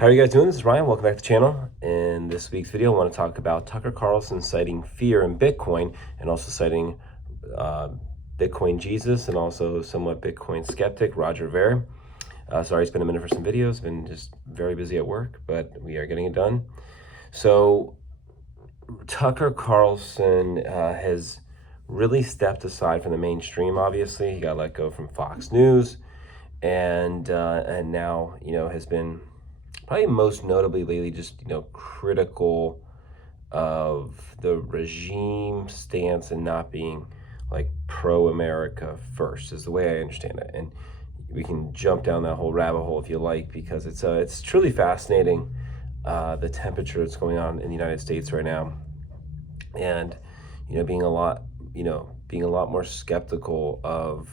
How are you guys doing? This is Ryan. Welcome back to the channel. In this week's video, I want to talk about Tucker Carlson citing fear in Bitcoin and also citing Bitcoin Jesus and also somewhat Bitcoin skeptic Roger Ver. Sorry, it's been a minute for some videos. Been just very busy at work, but we are getting it done. So Tucker Carlson has really stepped aside from the mainstream. Obviously, he got let go from Fox News, and now has been probably most notably lately just critical of the regime stance and not being like pro-America first is the way I understand it. And we can jump down that whole rabbit hole if you like, because it's truly fascinating, the temperature that's going on in the United States right now, and being a lot more skeptical of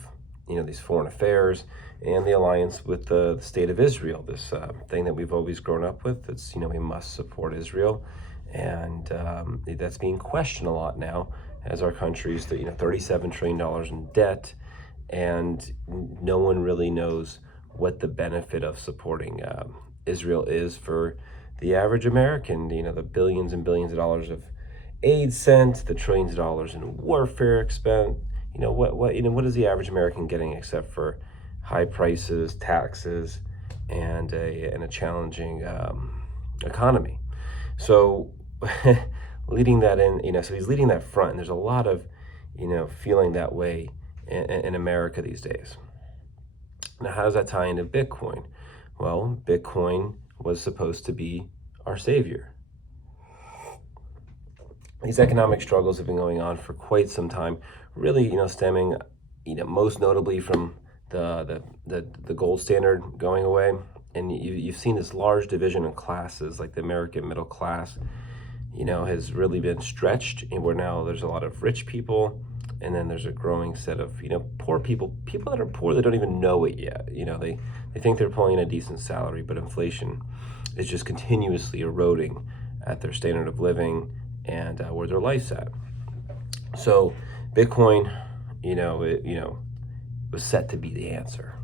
these foreign affairs and the alliance with the state of Israel, this thing that we've always grown up with. That's, we must support Israel. And that's being questioned a lot now as our country's $37 trillion in debt. And no one really knows what the benefit of supporting Israel is for the average American. The billions and billions of dollars of aid sent, the trillions of dollars in warfare spent. What is the average American getting except for high prices, taxes, and a challenging economy? So leading that in, so he's leading that front, and there's a lot of feeling that way in America these days. Now, how does that tie into Bitcoin? Well, Bitcoin was supposed to be our savior. These economic struggles have been going on for quite some time, really, stemming, most notably from the gold standard going away. And you've seen this large division in classes, like the American middle class, has really been stretched, and where now there's a lot of rich people, and then there's a growing set of, poor people that are poor that don't even know it yet. They think they're pulling in a decent salary, but inflation is just continuously eroding at their standard of living and where their life's at. So Bitcoin, was set to be the answer.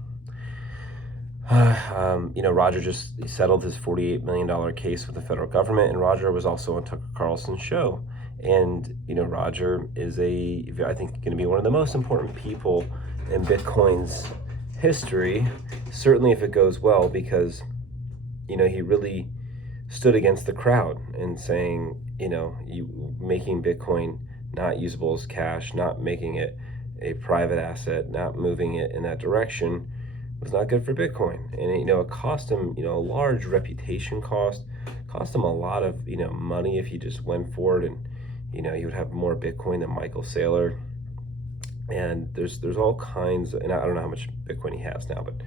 Roger just settled his $48 million case with the federal government, and Roger was also on Tucker Carlson's show. And, Roger is I think, going to be one of the most important people in Bitcoin's history, certainly if it goes well, because, he really stood against the crowd and saying, you making Bitcoin not usable as cash, not making it a private asset, not moving it in that direction was not good for Bitcoin. And, it cost him, a large reputation cost him a lot of, money if he just went forward, and, he would have more Bitcoin than Michael Saylor. And there's all kinds, and I don't know how much Bitcoin he has now, but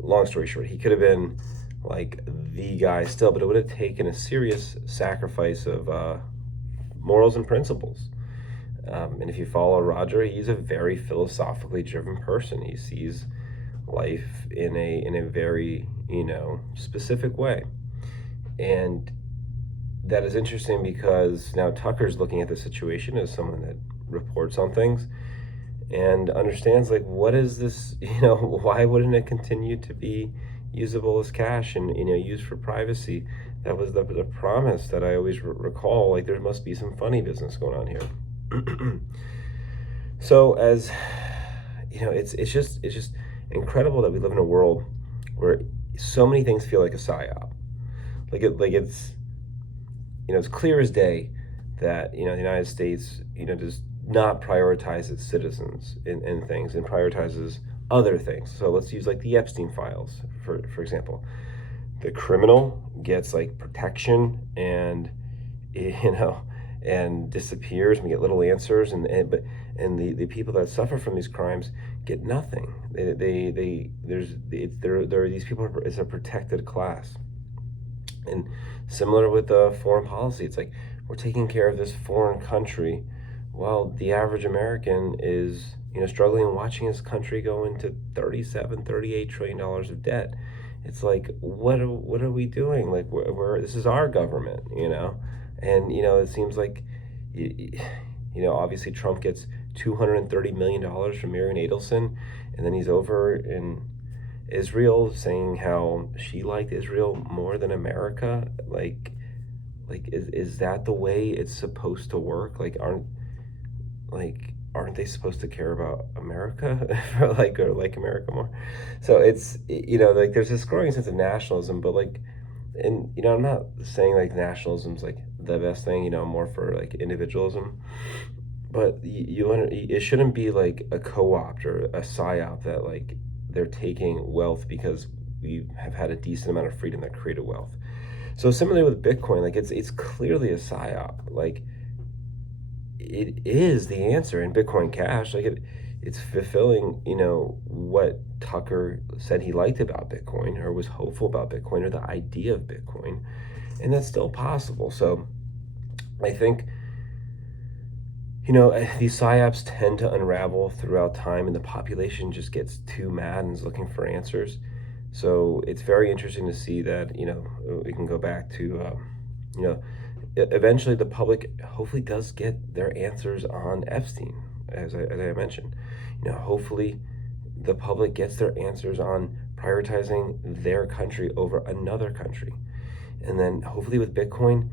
long story short, he could have been like the guy still, but it would have taken a serious sacrifice of morals and principles. And if you follow Roger, he's a very philosophically driven person. He sees life in a very specific way, and that is interesting because now Tucker's looking at the situation as someone that reports on things and understands, like, what is this, why wouldn't it continue to be usable as cash and used for privacy? That was the promise that I always recall. Like, there must be some funny business going on here. So as it's just incredible that we live in a world where so many things feel like a psyop. It's clear as day that the United States does not prioritize its citizens in things, and prioritizes other things. So let's use like the Epstein files for example. The criminal gets like protection and and disappears, and we get little answers, and the people that suffer from these crimes get nothing. There are these people. It's a protected class. And similar with foreign policy, it's like we're taking care of this foreign country while the average American is struggling and watching his country go into $38 trillion of debt. It's like, what are we doing? Like, this is our government, and it seems like obviously Trump gets $230 million from Marian Adelson, and then he's over Israel, saying how she liked Israel more than America. Is that the way it's supposed to work? Aren't they supposed to care about America or like America more? So it's, like there's this growing sense of nationalism, but and I'm not saying like nationalism's like the best thing, more for like individualism, but it shouldn't be like a co-opt or a psyop that like they're taking wealth because we have had a decent amount of freedom that created wealth. So similarly with Bitcoin, like it's clearly a psyop. Like it is the answer in Bitcoin Cash. It's fulfilling, what Tucker said he liked about Bitcoin or was hopeful about Bitcoin or the idea of Bitcoin, and that's still possible. So I think, these psyops tend to unravel throughout time, and the population just gets too mad and is looking for answers. So it's very interesting to see that, we can go back to, eventually the public hopefully does get their answers on Epstein, as I mentioned. Hopefully the public gets their answers on prioritizing their country over another country. And then hopefully with Bitcoin,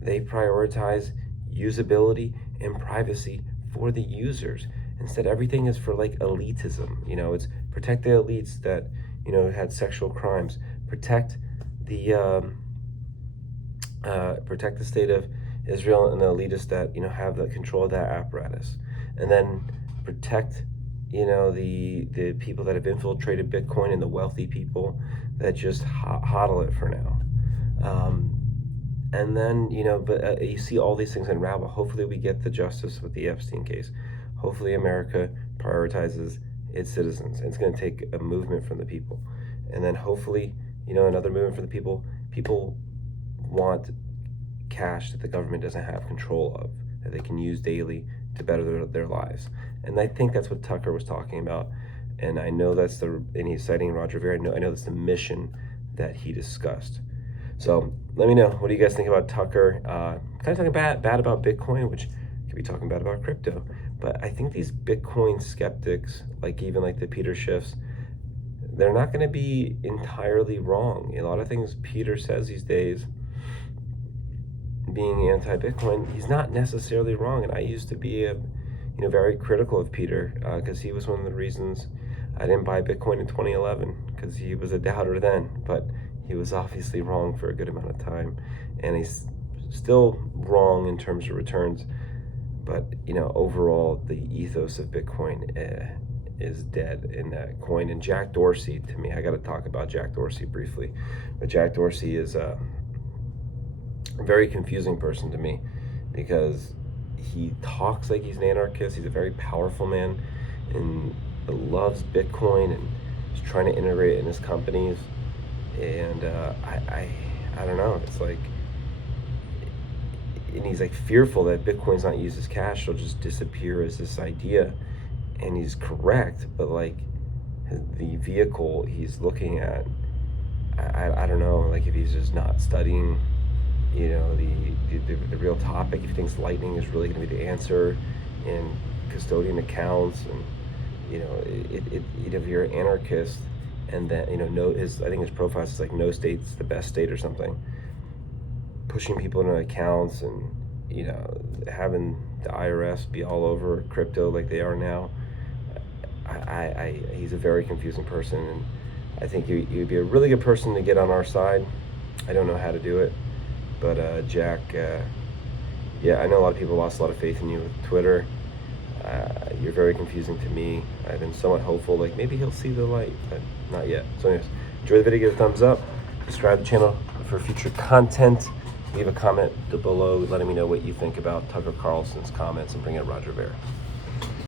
they prioritize usability and privacy for the users. Instead, everything is for like elitism. It's protect the elites that, had sexual crimes, protect the state of Israel and the elitists that, have the control of that apparatus. And then protect, the people that have infiltrated Bitcoin and the wealthy people that just hodl it for now. And then, but you see all these things unravel. Hopefully we get the justice with the Epstein case. Hopefully America prioritizes its citizens. It's going to take a movement from the people. And then hopefully, another movement from the people. People want cash that the government doesn't have control of, that they can use daily to better their lives. And I think that's what Tucker was talking about. And I know and he's citing Roger Ver. I know that's the mission that he discussed. So let me know, what do you guys think about Tucker? Kind of talking bad about Bitcoin, which could be talking bad about crypto. But I think these Bitcoin skeptics, even the Peter Schiffs, they're not going to be entirely wrong. A lot of things Peter says these days, being anti-Bitcoin, he's not necessarily wrong. And I used to be very critical of Peter because he was one of the reasons I didn't buy Bitcoin in 2011, because he was a doubter then. But he was obviously wrong for a good amount of time, and he's still wrong in terms of returns. But overall, the ethos of Bitcoin is dead in that coin. And Jack Dorsey, to me, I got to talk about Jack Dorsey briefly. But Jack Dorsey is a very confusing person to me, because he talks like he's an anarchist. He's a very powerful man and loves Bitcoin and is trying to integrate it in his companies. And I don't know, it's and he's fearful that Bitcoin's not used as cash, it'll just disappear as this idea. And he's correct, but the vehicle he's looking at, I don't know, if he's just not studying, the real topic, if he thinks Lightning is really going to be the answer in custodian accounts, and if you're an anarchist, and that I think his profile is no state's the best state or something, pushing people into accounts and having the IRS be all over crypto like they are now. He's a very confusing person, and I think he'd be a really good person to get on our side. I don't know how to do it, but Jack, I know a lot of people lost a lot of faith in you with Twitter. You're very confusing to me. I've been somewhat hopeful, maybe he'll see the light, but not yet. So anyways, enjoy the video, give it a thumbs up, subscribe to the channel for future content, leave a comment below letting me know what you think about Tucker Carlson's comments, and bring in Roger Ver.